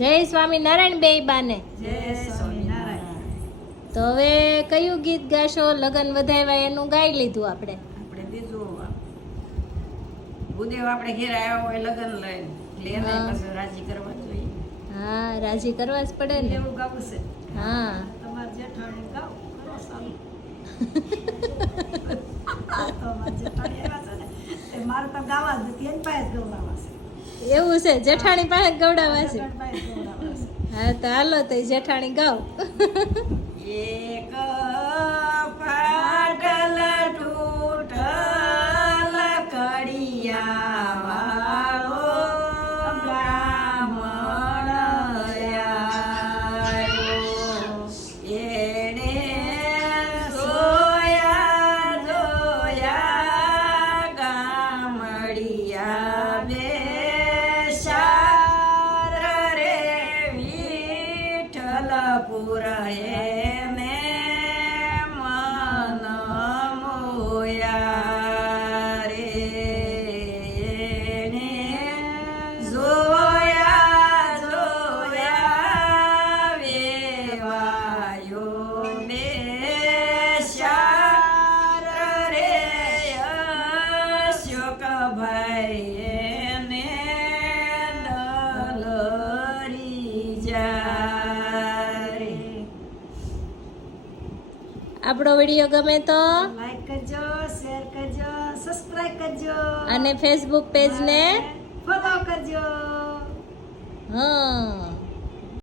જય સ્વામિનારાયણ બે બાને. જય સ્વામિનારાયણ. તો હવે કયું ગીત ગાશો? લગન વધાવ્યા એનું ગાઈ લીધું આપણે. આપણે બીજું ભૂદેવ આપણે ઘેર આવ્યા હોય લગન લઈને એટલે એને પાછું રાજી કરવા જોઈએ. હા, રાજી કરવા જ પડે ને. એવું ગાવું છે. હા, તમારે જેઠાણી ગાવ કરો સારું. તમારે જેઠાણી આવ્યા છે ને એ મારે તો ગાવા જ નથી, એની પાસે જ ગવડાવવા છે. એવું છે? જેઠાણી પાસે ગવડાવા છે? જેઠાણી પાસે જ ગવડાવવા છે. હા, તો હાલો તો જેઠાણી ગાવ. એક પાટલ તૂટલ કડિયા વાળો બ્રાહ્મણ આવ્યો. એણે જોયા જોયા ગામડિયા બેસાર રે વિઠ્ઠલપુર એને મન મોયા રે. એણે જોયા જોયા વેવાયો બેસાર રે અશોકભાઈ એને દલરી જાય રે. આપણો વિડીયો ગમે તો લાઈક કરજો, શેર કરજો, સબસ્ક્રાઇબ કરજો અને ફેસબુક પેજને ફોલો કરજો. હા